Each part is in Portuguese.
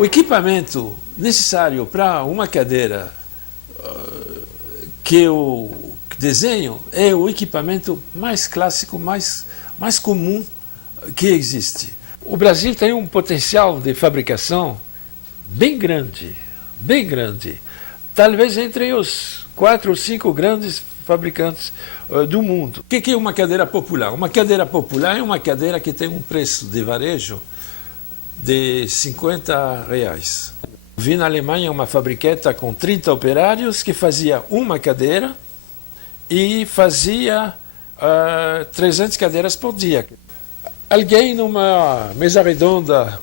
O equipamento necessário para uma cadeira que eu desenho é o equipamento mais clássico, mais comum que existe. O Brasil tem um potencial de fabricação bem grande, bem grande. Talvez entre os 4 ou 5 grandes fabricantes do mundo. O que é uma cadeira popular? Uma cadeira popular é uma cadeira que tem um preço de varejo de R$50. Vi na Alemanha uma fabriqueta com 30 operários que fazia uma cadeira e fazia 300 cadeiras por dia. Alguém numa mesa redonda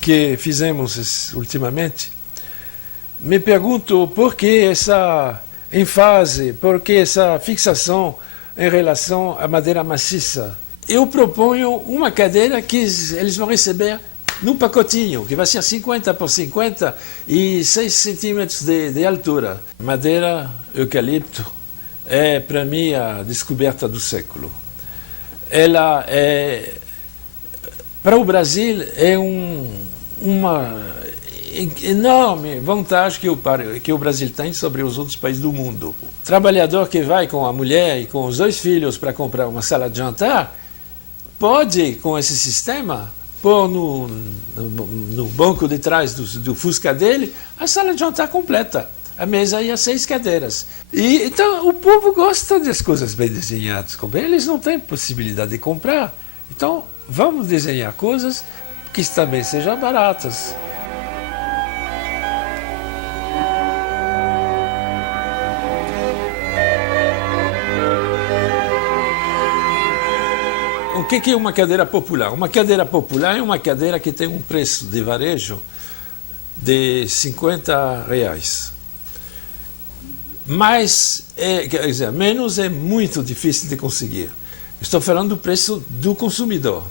que fizemos ultimamente me perguntou por que essa ênfase, por que essa fixação em relação à madeira maciça. Eu proponho uma cadeira que eles vão receber num pacotinho, que vai ser 50 por 50 e 6 centímetros de altura. Madeira, eucalipto, é para mim a descoberta do século. Ela é, para o Brasil, é uma enorme vantagem que o Brasil tem sobre os outros países do mundo. O trabalhador que vai com a mulher e com os 2 filhos para comprar uma sala de jantar pode, com esse sistema, pôr no banco de trás do Fusca dele a sala de jantar completa, a mesa e as 6 cadeiras. E então o povo gosta das coisas bem desenhadas. Eles não têm possibilidade de comprar. Então vamos desenhar coisas que também sejam baratas. O que é uma cadeira popular? Uma cadeira popular é uma cadeira que tem um preço de varejo de R$50. Mas, quer dizer, menos é muito difícil de conseguir. Estou falando do preço do consumidor.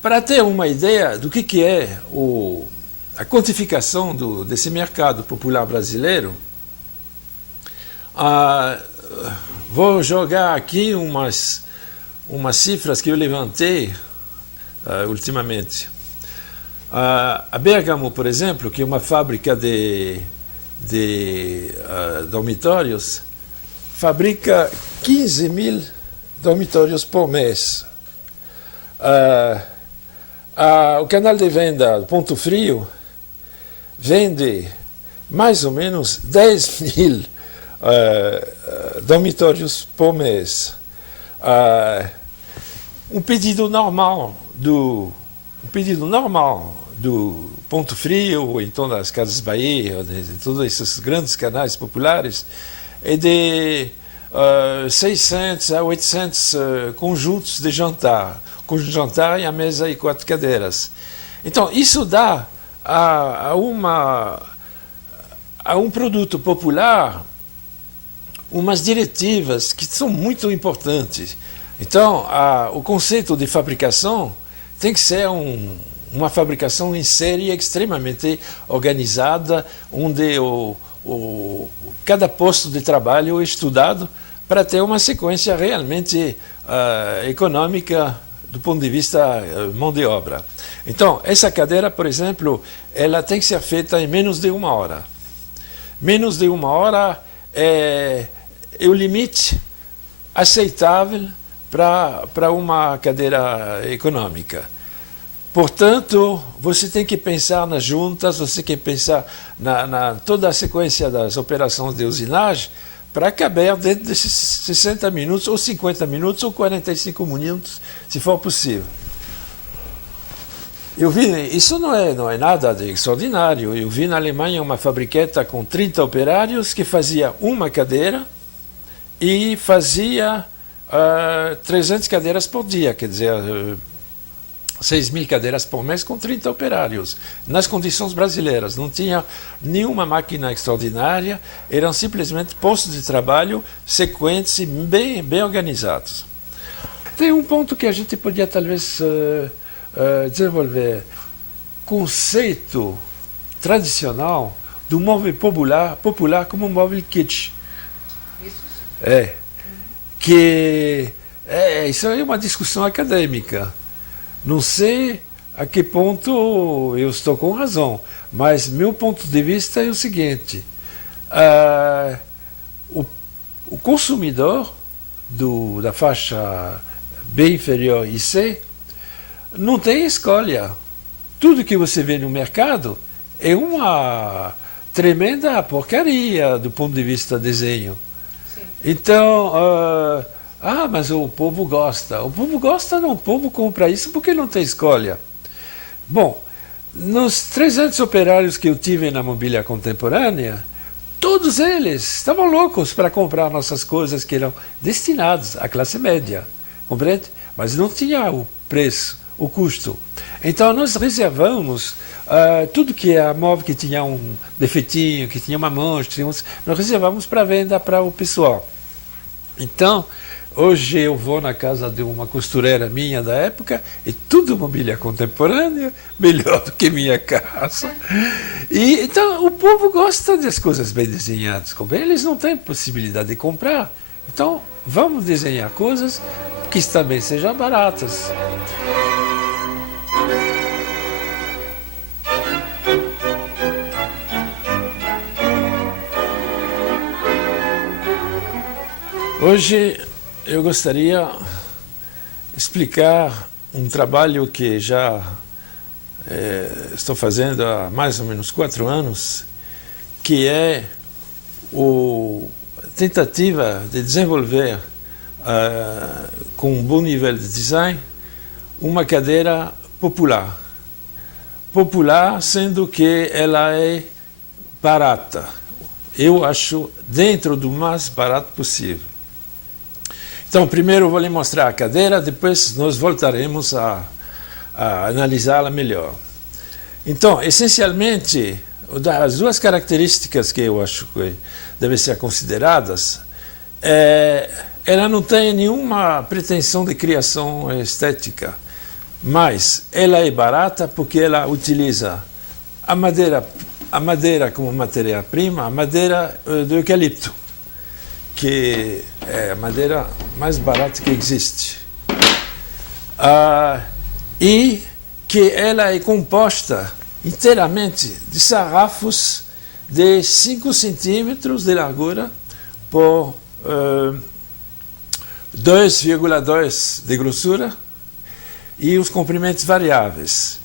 Para ter uma ideia do que é a quantificação desse mercado popular brasileiro, vou jogar aqui umas cifras que eu levantei ultimamente. A Bergamo, por exemplo, que é uma fábrica de dormitórios, fabrica 15 mil dormitórios por mês. O canal de venda Ponto Frio vende mais ou menos 10 mil dormitórios por mês. Um pedido normal do Ponto Frio, ou então das Casas Bahia, de todos esses grandes canais populares, é de 600 a 800 conjuntos de jantar. Conjunto de jantar e a mesa e 4 cadeiras. Então, isso dá a um produto popular umas diretivas que são muito importantes. Então, o conceito de fabricação tem que ser uma fabricação em série extremamente organizada, onde cada posto de trabalho é estudado para ter uma sequência realmente econômica do ponto de vista mão de obra. Então, essa cadeira, por exemplo, ela tem que ser feita em menos de 1 hora. Menos de 1 hora é o limite aceitável para uma cadeira econômica. Portanto, você tem que pensar nas juntas, você tem que pensar na toda a sequência das operações de usinagem para caber dentro desses 60 minutos, ou 50 minutos, ou 45 minutos, se for possível. Eu vi, isso não é nada de extraordinário. Eu vi na Alemanha uma fabriqueta com 30 operários que fazia uma cadeira e fazia 300 cadeiras por dia, quer dizer, 6 mil cadeiras por mês com 30 operários, nas condições brasileiras. Não tinha nenhuma máquina extraordinária, eram simplesmente postos de trabalho sequentes e bem organizados. Tem um ponto que a gente podia talvez desenvolver. Conceito tradicional do móvel popular como um móvel kitsch. Isso? Isso é uma discussão acadêmica. Não sei a que ponto eu estou com razão, mas meu ponto de vista é o seguinte: o, o consumidor da faixa B inferior e C não tem escolha. Tudo que você vê no mercado é uma tremenda porcaria do ponto de vista desenho. Sim. Então, mas o povo gosta. O povo gosta, não. O povo compra isso porque não tem escolha. Bom, nos 300 operários que eu tive na mobília contemporânea, todos eles estavam loucos para comprar nossas coisas que eram destinadas à classe média, compreende? Mas não tinha o preço, o custo. Então nós reservamos tudo que é móvel que tinha um defeitinho, que tinha uma mancha, nós reservamos para venda para o pessoal. Então, hoje eu vou na casa de uma costureira minha da época e tudo mobília contemporânea, melhor do que minha casa. E então o povo gosta das coisas bem desenhadas, eles não têm possibilidade de comprar. Então vamos desenhar coisas que também sejam baratas. Hoje eu gostaria de explicar um trabalho que já estou fazendo há mais ou menos 4 anos, que é a tentativa de desenvolver, com um bom nível de design, uma cadeira popular. Popular sendo que ela é barata. Eu acho dentro do mais barato possível. Então, primeiro eu vou lhe mostrar a cadeira, depois nós voltaremos a analisá-la melhor. Então, essencialmente, as duas características que eu acho que devem ser consideradas, ela não tem nenhuma pretensão de criação estética, mas ela é barata porque ela utiliza a madeira como matéria-prima, a madeira do eucalipto, que é a madeira mais barata que existe. E que ela é composta inteiramente de sarrafos de 5 centímetros de largura por 2,2 de grossura e os comprimentos variáveis,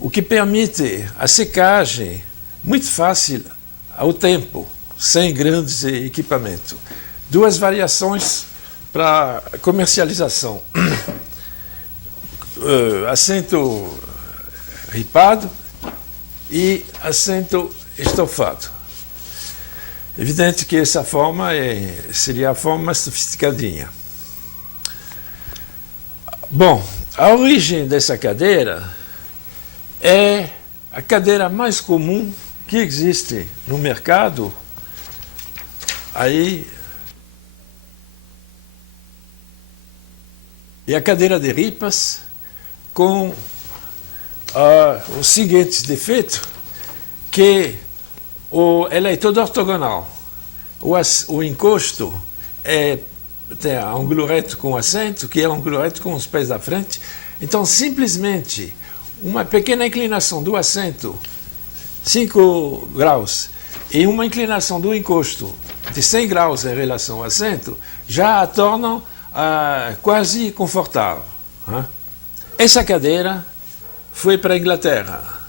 o que permite a secagem muito fácil ao tempo, sem grandes equipamentos. 2 variações para comercialização. Assento ripado e assento estofado. Evidente que essa forma seria a forma mais sofisticadinha. Bom, a origem dessa cadeira é a cadeira mais comum que existe no mercado. Aí, e a cadeira de ripas com o seguinte defeito, que ela é toda ortogonal. O encosto tem ângulo reto com assento, que é ângulo reto com os pés da frente. Então, simplesmente, uma pequena inclinação do assento, 5 graus, e uma inclinação do encosto de 100 graus em relação ao assento, já a tornam quase confortável. Essa cadeira foi para a Inglaterra,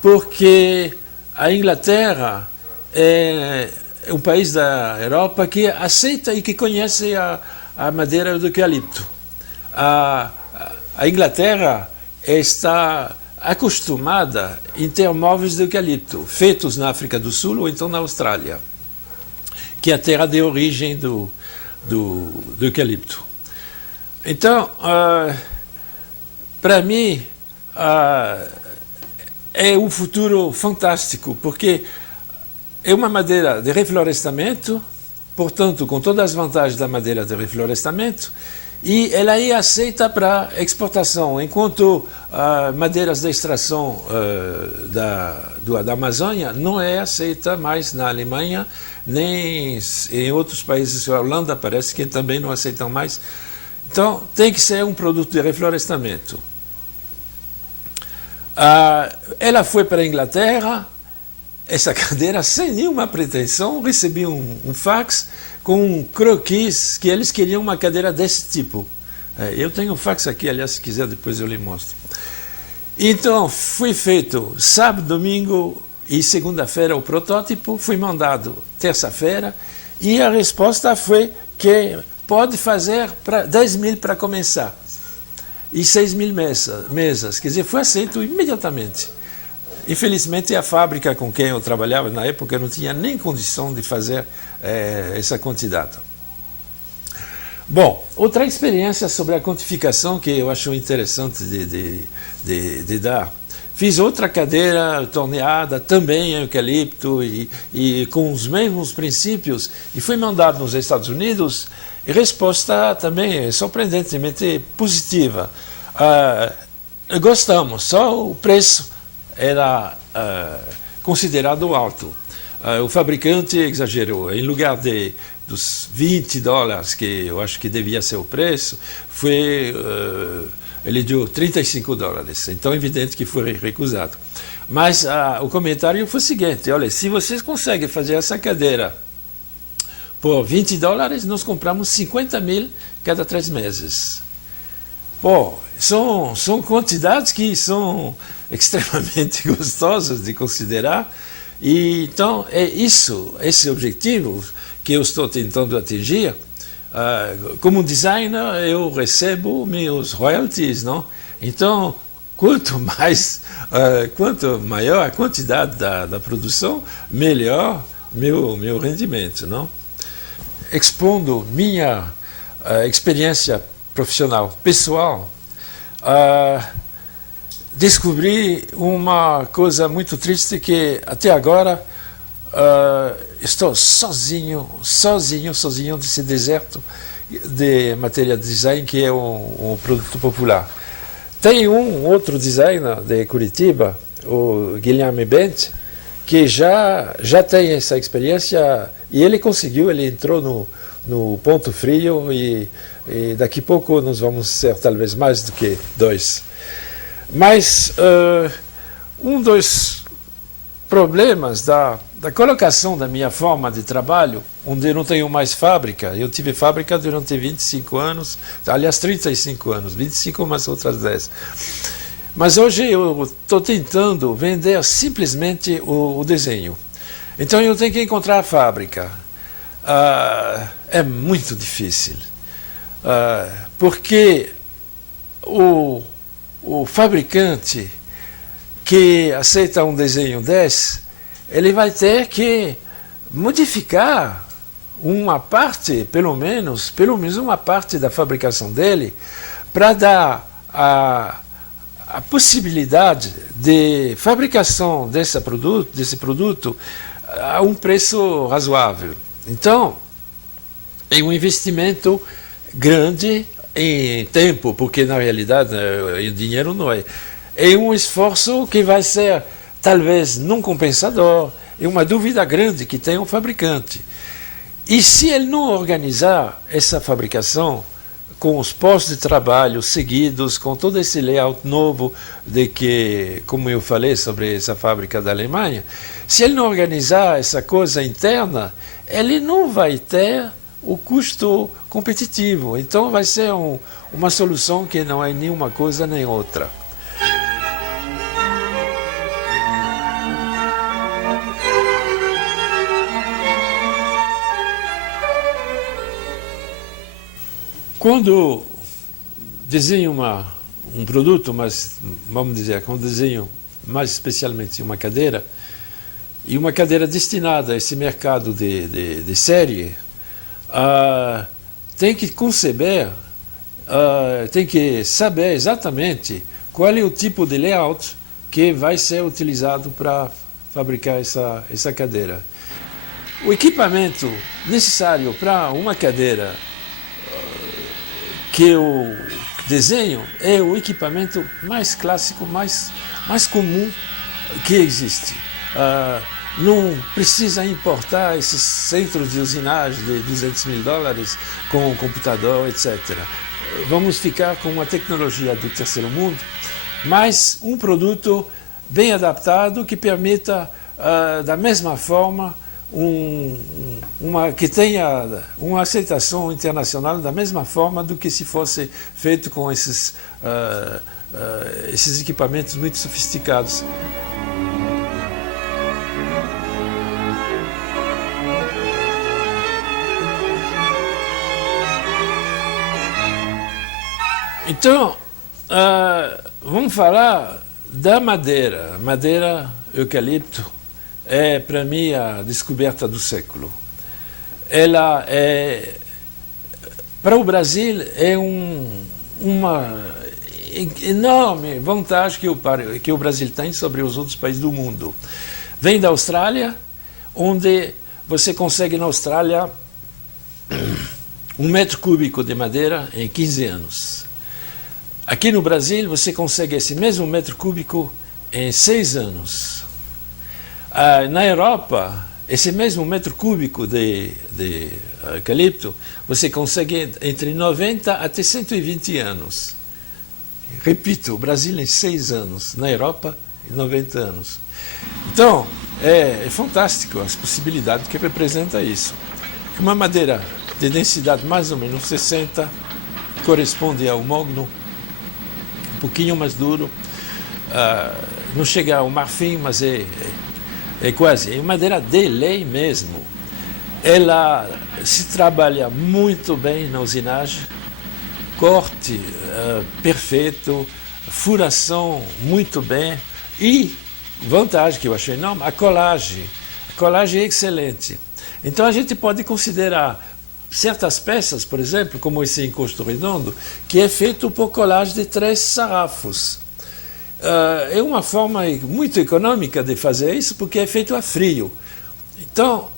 porque a Inglaterra é um país da Europa que aceita e que conhece a madeira do eucalipto. A Inglaterra está acostumada em ter móveis de eucalipto, feitos na África do Sul ou então na Austrália, que é a terra de origem do eucalipto. Então, para mim, é um futuro fantástico, porque é uma madeira de reflorestamento, portanto, com todas as vantagens da madeira de reflorestamento, e ela é aceita para exportação, enquanto madeiras de extração da Amazônia não é aceita mais na Alemanha, nem em outros países. A Holanda parece que também não aceitam mais. Então, tem que ser um produto de reflorestamento. Ela foi para a Inglaterra, essa cadeira, sem nenhuma pretensão, recebi um fax com um croquis que eles queriam uma cadeira desse tipo. Eu tenho um fax aqui, aliás, se quiser depois eu lhe mostro. Então, foi feito sábado, domingo e segunda-feira o protótipo, foi mandado terça-feira e a resposta foi que pode fazer 10 mil para começar e 6 mil mesas, quer dizer, foi aceito imediatamente. Infelizmente, a fábrica com quem eu trabalhava na época não tinha nem condição de fazer essa quantidade. Bom, outra experiência sobre a quantificação que eu acho interessante de dar. Fiz outra cadeira torneada, também em eucalipto e com os mesmos princípios, e foi mandado nos Estados Unidos, e resposta também surpreendentemente positiva. Gostamos, só o preço era considerado alto. O fabricante exagerou. Em lugar dos $20, que eu acho que devia ser o preço, ele deu $35. Então é evidente que foi recusado. Mas o comentário foi o seguinte: olha, se vocês conseguem fazer essa cadeira por $20, nós compramos 50 mil cada 3 meses. Bom, são quantidades que são extremamente gostosas de considerar. E então é esse objetivo que eu estou tentando atingir. Como designer, eu recebo meus royalties, não? Então, quanto maior a quantidade da produção, melhor meu rendimento, não? Expondo minha experiência profissional, pessoal, descobri uma coisa muito triste, que até agora estou sozinho nesse deserto de material de design que é um produto popular. Tem um outro designer de Curitiba, o Guilherme Bent, que já tem essa experiência e ele entrou no ponto frio e daqui a pouco nós vamos ser talvez mais do que 2. Mas um dos problemas da colocação da minha forma de trabalho, onde eu não tenho mais fábrica, eu tive fábrica durante 25 anos, aliás 35 anos, 25 mais outras 10. Mas hoje eu estou tentando vender simplesmente o desenho. Então eu tenho que encontrar a fábrica. É muito difícil, porque o fabricante que aceita um desenho desse, ele vai ter que modificar uma parte, pelo menos uma parte da fabricação dele, para dar a possibilidade de fabricação desse produto a um preço razoável. Então, é um investimento grande em tempo, porque na realidade o dinheiro não é. É um esforço que vai ser talvez não compensador, é uma dúvida grande que tem o fabricante. E se ele não organizar essa fabricação com os postos de trabalho seguidos, com todo esse layout novo como eu falei sobre essa fábrica da Alemanha, se ele não organizar essa coisa interna, ele não vai ter o custo competitivo. Então vai ser uma solução que não é nenhuma coisa nem outra. Quando desenho um produto, mas vamos dizer, quando desenho mais especialmente uma cadeira, e uma cadeira destinada a esse mercado de série, tem que conceber, tem que saber exatamente qual é o tipo de layout que vai ser utilizado para fabricar essa cadeira. O equipamento necessário para uma cadeira que eu desenho é o equipamento mais clássico, mais comum que existe. Não precisa importar esses centros de usinagem de $200 mil com computador, etc. Vamos ficar com uma tecnologia do terceiro mundo mas um produto bem adaptado que permita, da mesma forma, que tenha uma aceitação internacional da mesma forma do que se fosse feito com esses equipamentos muito sofisticados. Então, vamos falar da madeira. Madeira, eucalipto, é para mim a descoberta do século. Ela é, para o Brasil, é uma enorme vantagem que o Brasil tem sobre os outros países do mundo. Vem da Austrália, onde você consegue na Austrália 1 metro cúbico de madeira em 15 anos. Aqui no Brasil, você consegue esse mesmo metro cúbico em 6 anos. Na Europa, esse mesmo metro cúbico de eucalipto, você consegue entre 90 até 120 anos. Repito, o Brasil em 6 anos, na Europa em 90 anos. Então, é fantástico as possibilidades que representa isso. Uma madeira de densidade mais ou menos 60, corresponde ao mogno, um pouquinho mais duro, não chega ao marfim, mas é quase, é madeira de lei mesmo. Ela se trabalha muito bem na usinagem, corte perfeito, furação muito bem e, vantagem que eu achei enorme, a colagem. A colagem é excelente. Então a gente pode considerar certas peças, por exemplo, como esse encosto redondo, que é feito por colagem de 3 sarrafos. É uma forma muito econômica de fazer isso, porque é feito a frio. Então,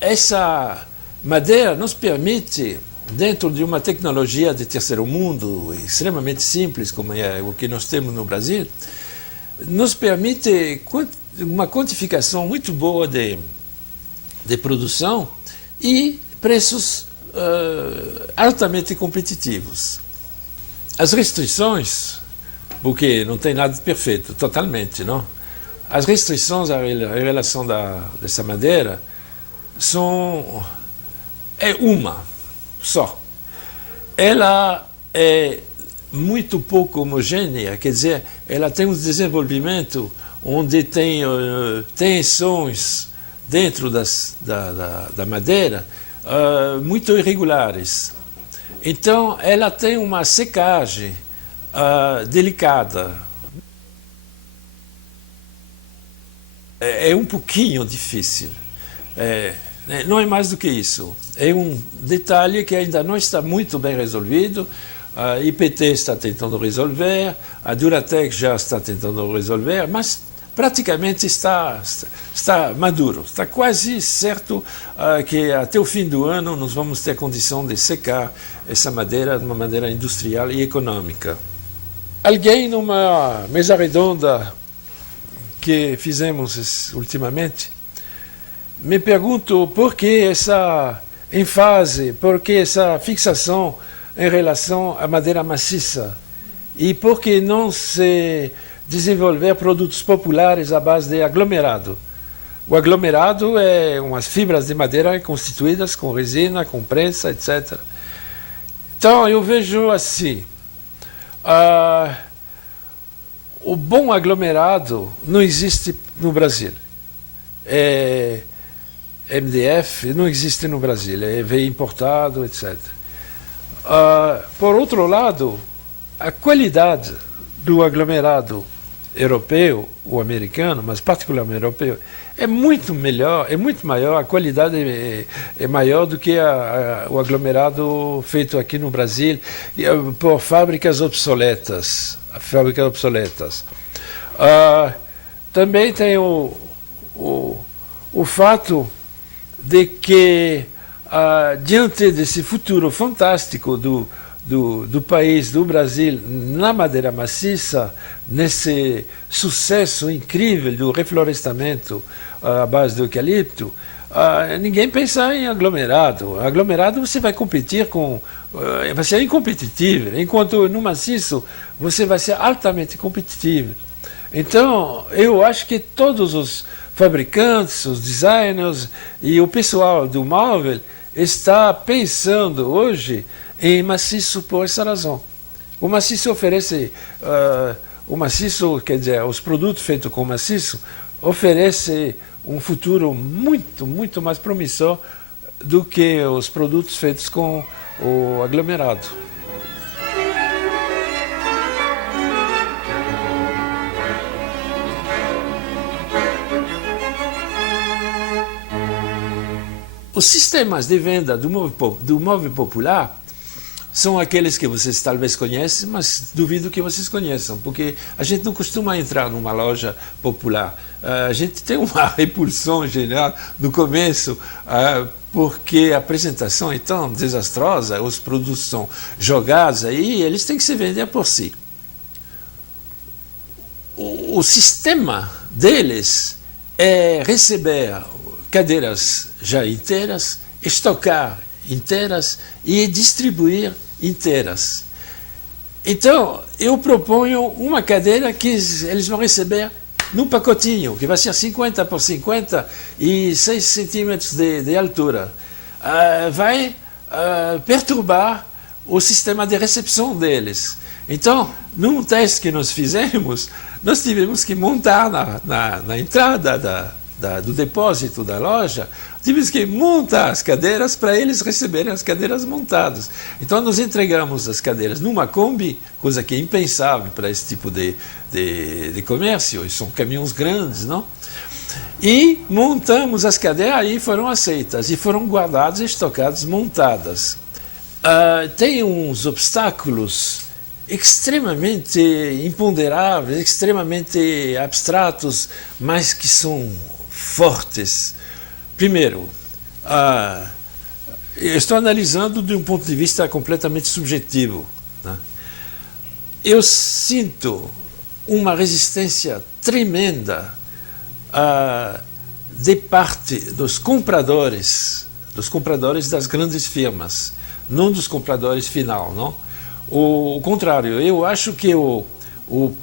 essa madeira nos permite, dentro de uma tecnologia de terceiro mundo, extremamente simples, como é o que nós temos no Brasil, nos permite uma quantificação muito boa de produção e preços altamente competitivos. As restrições, porque não tem nada de perfeito, totalmente, não? As restrições à relação dessa madeira é uma só. Ela é muito pouco homogênea, quer dizer, ela tem um desenvolvimento onde tem tensões dentro da madeira muito irregulares. Então, ela tem uma secagem delicada. É um pouquinho difícil. Não é mais do que isso. É um detalhe que ainda não está muito bem resolvido. A IPT está tentando resolver, a Duratec já está tentando resolver, mas praticamente está maduro. Está quase certo que até o fim do ano nós vamos ter condição de secar essa madeira de uma maneira industrial e econômica. Alguém numa mesa redonda que fizemos ultimamente me perguntou por que essa ênfase, por que essa fixação em relação à madeira maciça e por que não se desenvolver produtos populares à base de aglomerado. O aglomerado é umas fibras de madeira constituídas com resina, com prensa, etc. Então eu vejo assim, o bom aglomerado não existe no Brasil. MDF não existe no Brasil, veio importado, etc. Por outro lado, a qualidade do aglomerado europeu ou americano, mas particularmente europeu, é muito melhor, é muito maior, a qualidade é maior do que o aglomerado feito aqui no Brasil por fábricas obsoletas. Também tem o fato de que, diante desse futuro fantástico do país, do Brasil, na madeira maciça, nesse sucesso incrível do reflorestamento à base do eucalipto, ninguém pensa em aglomerado. Aglomerado você vai competir com... vai ser incompetitivo, enquanto no maciço você vai ser altamente competitivo. Então, eu acho que todos os fabricantes, os designers e o pessoal do móvel está pensando hoje em maciço por essa razão. O maciço oferece, quer dizer, os produtos feitos com maciço oferecem um futuro muito, muito mais promissor do que os produtos feitos com o aglomerado. Os sistemas de venda do móvel popular são aqueles que vocês talvez conhecem, mas duvido que vocês conheçam, porque a gente não costuma entrar numa loja popular. A gente tem uma repulsão geral no começo, porque a apresentação é tão desastrosa, os produtos são jogados aí, eles têm que se vender por si. O sistema deles é receber cadeiras já inteiras, estocar inteiras e distribuir inteiras. Então, eu proponho uma cadeira que eles vão receber num pacotinho, que vai ser 50 por 50 e 6 centímetros de altura. Vai perturbar o sistema de recepção deles. Então, num teste que nós fizemos, nós tivemos que montar na entrada do depósito da loja, tivemos que montar as cadeiras para eles receberem as cadeiras montadas. Então nós entregamos as cadeiras numa Kombi, coisa que é impensável para esse tipo de comércio, e são caminhões grandes, não? E montamos as cadeiras, aí foram aceitas, e foram guardadas, estocadas, montadas. Tem uns obstáculos extremamente imponderáveis, extremamente abstratos, mas que são fortes. Primeiro, eu estou analisando de um ponto de vista completamente subjetivo, né? Eu sinto uma resistência tremenda de parte dos compradores das grandes firmas, não dos compradores final, não? O contrário, eu acho que o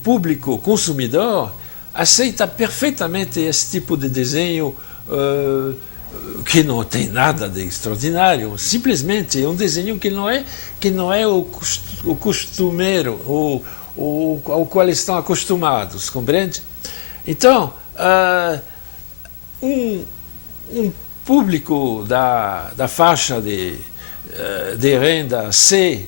público consumidor aceita perfeitamente esse tipo de desenho que não tem nada de extraordinário, simplesmente é um desenho que não é o costumeiro, ao qual estão acostumados, compreende? Então, um público da faixa de renda C,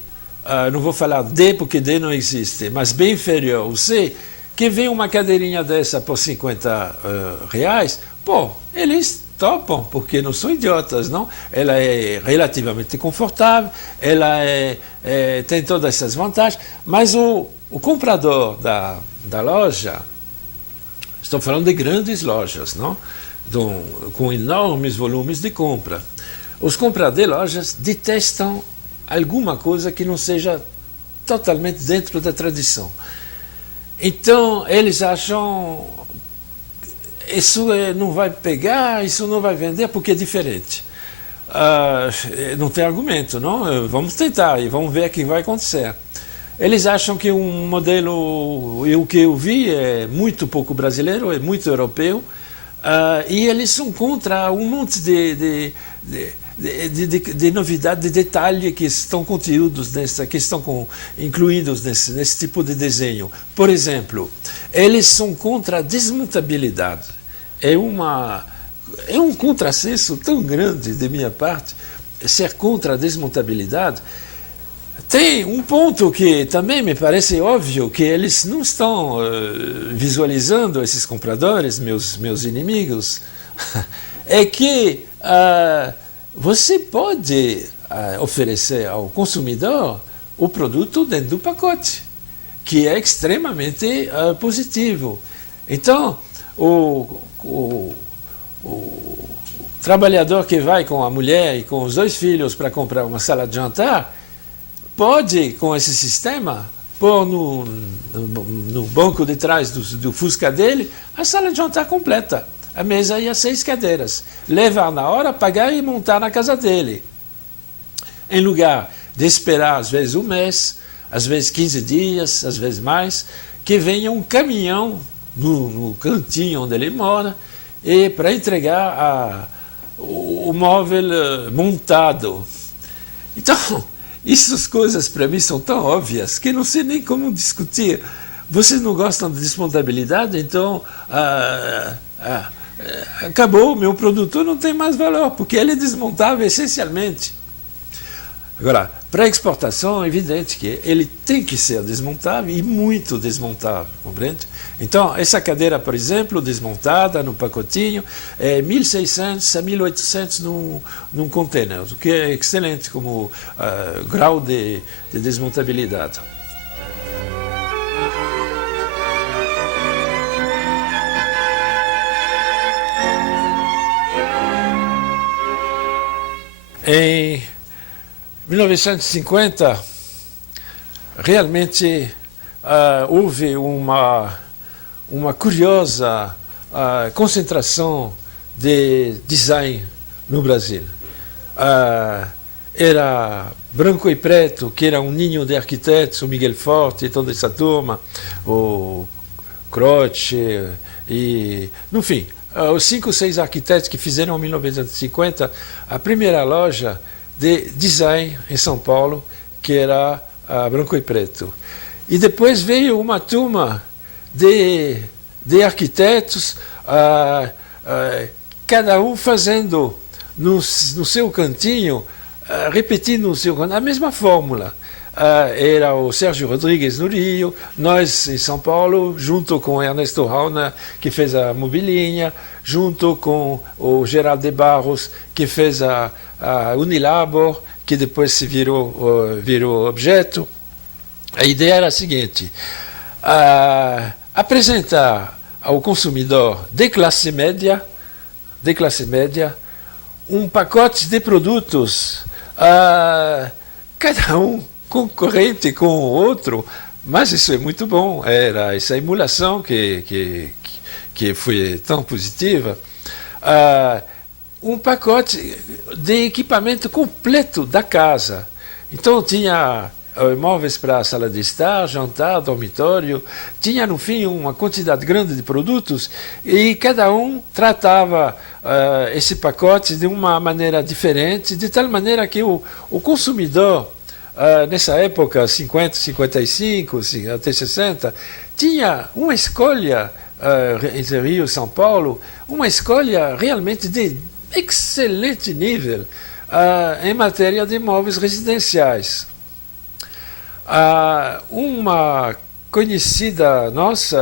não vou falar D porque D não existe, mas bem inferior, o C, que vem uma cadeirinha dessa por 50 reais, pô, eles topam, porque não são idiotas, não? Ela é relativamente confortável, ela tem todas essas vantagens, mas o comprador da loja, estou falando de grandes lojas, não? Com enormes volumes de compra. Os compradores de lojas detestam alguma coisa que não seja totalmente dentro da tradição. Então, eles acham isso não vai pegar, isso não vai vender porque é diferente. Não tem argumento, não? Vamos tentar e vamos ver o que vai acontecer. Eles acham que um modelo, o que eu vi, é muito pouco brasileiro, é muito europeu, e eles são contra um monte de novidade, de detalhe que estão contidos que estão incluídos nesse tipo de desenho. Por exemplo, eles são contra a desmontabilidade. É um contrassenso tão grande de minha parte ser contra a desmontabilidade. Tem um ponto que também me parece óbvio, que eles não estão visualizando, esses compradores, meus inimigos, é que você pode oferecer ao consumidor o produto dentro do pacote, que é extremamente positivo. Então, o trabalhador que vai com a mulher e com os 2 filhos para comprar uma sala de jantar, pode, com esse sistema, pôr no banco de trás do Fusca dele a sala de jantar completa, a mesa e as 6 cadeiras. Levar na hora, pagar e montar na casa dele. Em lugar de esperar, às vezes, um mês, às vezes 15 dias, às vezes mais, que venha um caminhão no cantinho onde ele mora e para entregar o móvel montado. Então, essas coisas para mim são tão óbvias que não sei nem como discutir. Vocês não gostam de desmontabilidade, então acabou, o meu produto não tem mais valor, porque ele é desmontável essencialmente. Agora, para exportação, é evidente que ele tem que ser desmontável e muito desmontável, compreende? Então, essa cadeira, por exemplo, desmontada no pacotinho, é 1.600 a 1.800 num container, o que é excelente como grau de desmontabilidade. Em 1950, realmente houve uma curiosa concentração de design no Brasil. Era Branco e Preto, que era um ninho de arquitetos, o Miguel Forte e toda essa turma, o Croce, e, enfim, os 5 ou 6 arquitetos que fizeram em 1950 a primeira loja de design em São Paulo, que era Branco e Preto. E depois veio uma turma de arquitetos, cada um fazendo no seu cantinho, repetindo a mesma fórmula. Era o Sérgio Rodrigues no Rio, nós em São Paulo, junto com Ernesto Rauner, que fez a mobilinha, junto com o Geraldo de Barros, que fez a Unilabor, que depois se virou objeto. A ideia era a seguinte: apresentar ao consumidor de classe média um pacote de produtos, cada um concorrente com o outro, mas isso é muito bom, era essa emulação que foi tão positiva, um pacote de equipamento completo da casa. Então tinha móveis para a sala de estar, jantar, dormitório, tinha no fim uma quantidade grande de produtos e cada um tratava esse pacote de uma maneira diferente, de tal maneira que o consumidor, nessa época, 50, 55, até 60, tinha uma escolha, entre Rio e São Paulo, uma escolha realmente de excelente nível em matéria de móveis residenciais. Uma conhecida nossa,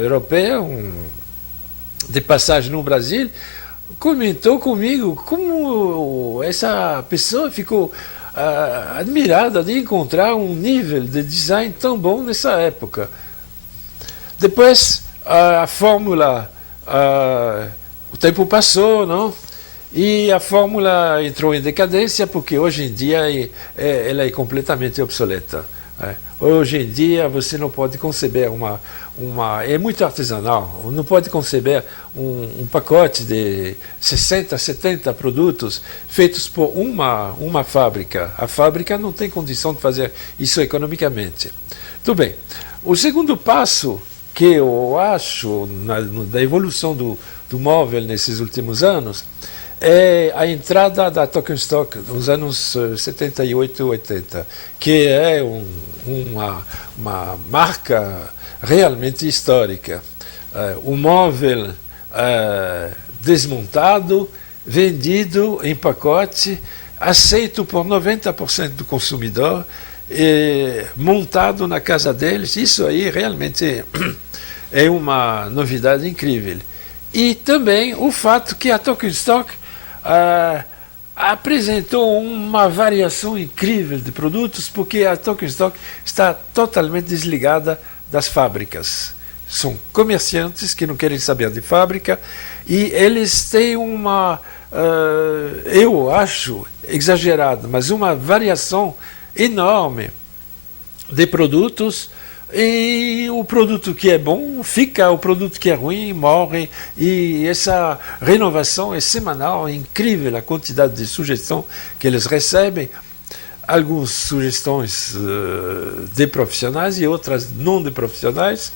europeia, de passagem no Brasil, comentou comigo como essa pessoa ficou admirada de encontrar um nível de design tão bom nessa época. Depois, a fórmula, o tempo passou, não? E a fórmula entrou em decadência porque hoje em dia ela é completamente obsoleta. Hoje em dia você não pode conceber é muito artesanal, não pode conceber um pacote de 60, 70 produtos feitos por uma fábrica. A fábrica não tem condição de fazer isso economicamente. Tudo bem. O segundo passo que eu acho da evolução do móvel nesses últimos anos é a entrada da Tokyo-Stock nos anos 78 e 80, que é uma marca realmente histórica. O móvel desmontado, vendido em pacote, aceito por 90% do consumidor, montado na casa deles. Isso aí realmente é uma novidade incrível. E também o fato que a Tokyo-Stock apresentou uma variação incrível de produtos, porque a Tokyo-Stock está totalmente desligada das fábricas. São comerciantes que não querem saber de fábrica e eles têm eu acho exagerado, mas uma variação enorme de produtos, e o produto que é bom fica, o produto que é ruim morre, e essa renovação é semanal, é incrível a quantidade de sugestões que eles recebem, algumas sugestões de profissionais e outras não de profissionais,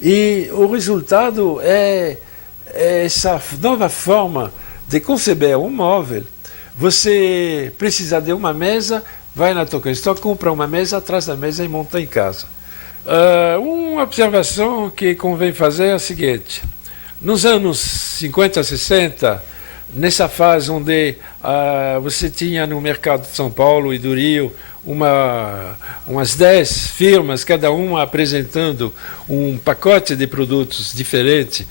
e o resultado é essa nova forma de conceber um móvel. Você precisa de uma mesa, vai na Tokenstock, compra uma mesa, atrás da mesa e monta em casa. Uma observação que convém fazer é a seguinte: nos anos 50, 60, nessa fase onde você tinha no mercado de São Paulo e do Rio umas 10 firmas, cada uma apresentando um pacote de produtos diferente,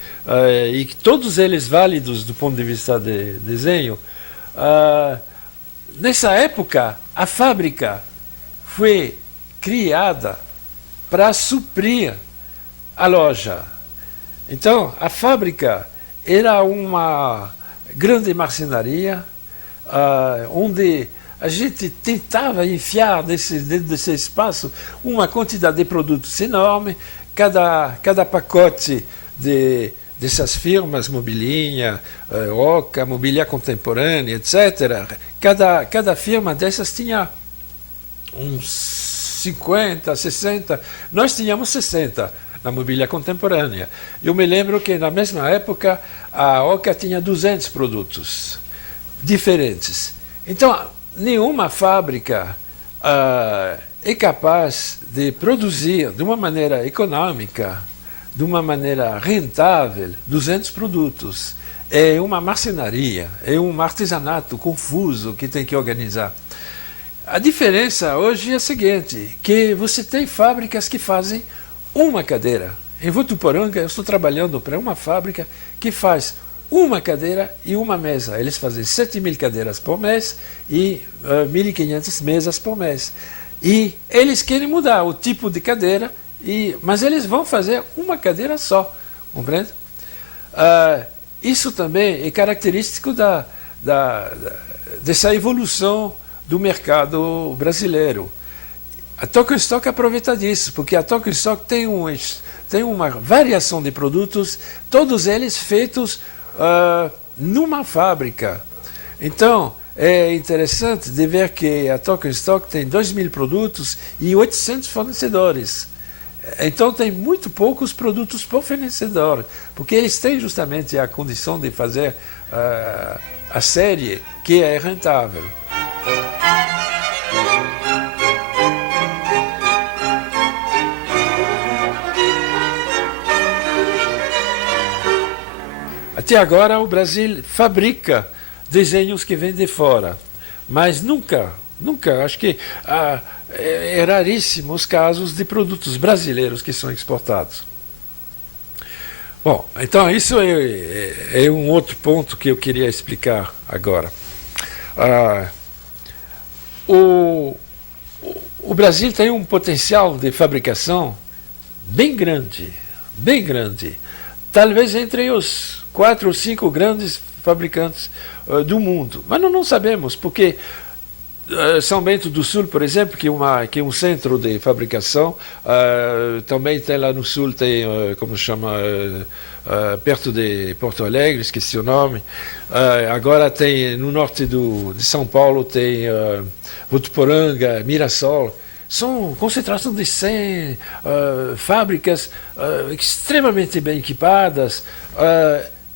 e todos eles válidos do ponto de vista de desenho, nessa época a fábrica foi criada para suprir a loja. Então, a fábrica era uma grande marcenaria, onde a gente tentava enfiar dentro desse espaço uma quantidade de produtos enorme. Cada pacote dessas firmas, Mobilinha, Oca, Mobília Contemporânea, etc., cada firma dessas tinha uns 50, 60, nós tínhamos 60 na Mobília Contemporânea. Eu me lembro que na mesma época a Oca tinha 200 produtos diferentes. Então, nenhuma fábrica é capaz de produzir de uma maneira econômica, de uma maneira rentável, 200 produtos. É uma marcenaria, é um artesanato confuso que tem que organizar. A diferença hoje é a seguinte, que você tem fábricas que fazem uma cadeira. Em Votuporanga, eu estou trabalhando para uma fábrica que faz uma cadeira e uma mesa. Eles fazem 7.000 cadeiras por mês e 1.500 mesas por mês. E eles querem mudar o tipo de cadeira, mas eles vão fazer uma cadeira só, compreende? Isso também é característico dessa evolução do mercado brasileiro. A Tokenstock aproveita disso, porque a Tokenstock tem uma variação de produtos, todos eles feitos numa fábrica. Então, é interessante de ver que a Tokenstock tem 2.000 produtos e 800 fornecedores. Então, tem muito poucos produtos por fornecedor, porque eles têm justamente a condição de fazer a série que é rentável. Até agora o Brasil fabrica desenhos que vêm de fora, mas nunca, acho que é raríssimo os casos de produtos brasileiros que são exportados. Bom, então isso é um outro ponto que eu queria explicar agora. O Brasil tem um potencial de fabricação bem grande, talvez entre os 4 ou 5 grandes fabricantes do mundo. Mas não sabemos, porque São Bento do Sul, por exemplo, que é um centro de fabricação, também tem lá no sul, tem, como se chama, perto de Porto Alegre, esqueci o nome. Agora tem, no norte de São Paulo, tem Votuporanga, Mirassol. São concentração de 100 fábricas extremamente bem equipadas.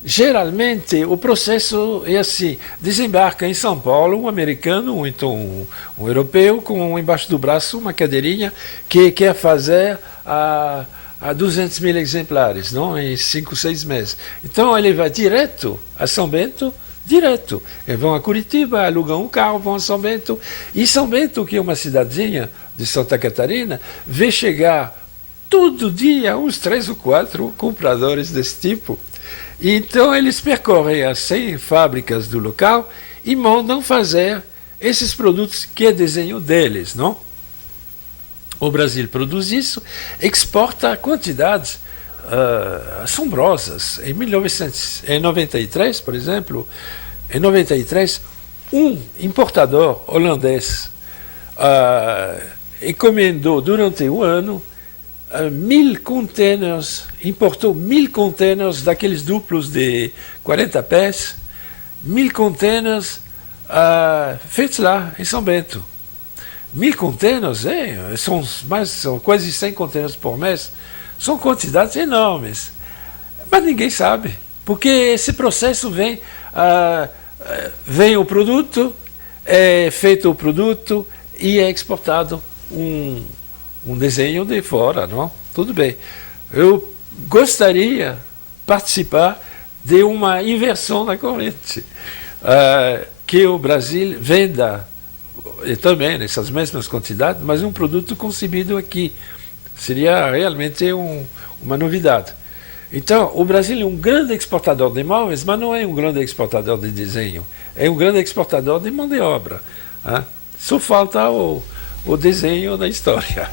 Geralmente, o processo é assim: desembarca em São Paulo um americano, ou então um europeu, com embaixo do braço uma cadeirinha que quer fazer a 200.000 exemplares, não? Em 5, 6 meses. Então, ele vai direto a São Bento, direto. Eles vão a Curitiba, alugam um carro, vão a São Bento. E São Bento, que é uma cidadezinha de Santa Catarina, vê chegar todo dia uns 3 ou 4 compradores desse tipo. Então, eles percorrem as 100 fábricas do local e mandam fazer esses produtos que é desenho deles, não? O Brasil produz isso, exporta quantidades assombrosas. Em 1993, por exemplo, um importador holandês encomendou durante um ano 1000 containers, importou 1000 containers daqueles duplos de 40 pés, 1000 containers feitos lá em São Bento. 1000 containers, são quase 100 containers por mês, são quantidades enormes. Mas ninguém sabe, porque esse processo vem o produto, é feito o produto e é exportado um desenho de fora, não? Tudo bem. Eu gostaria de participar de uma inversão na corrente, que o Brasil venda também nessas mesmas quantidades, mas um produto concebido aqui. Seria realmente uma novidade. Então, o Brasil é um grande exportador de móveis, mas não é um grande exportador de desenho. É um grande exportador de mão de obra. Só falta o desenho na história.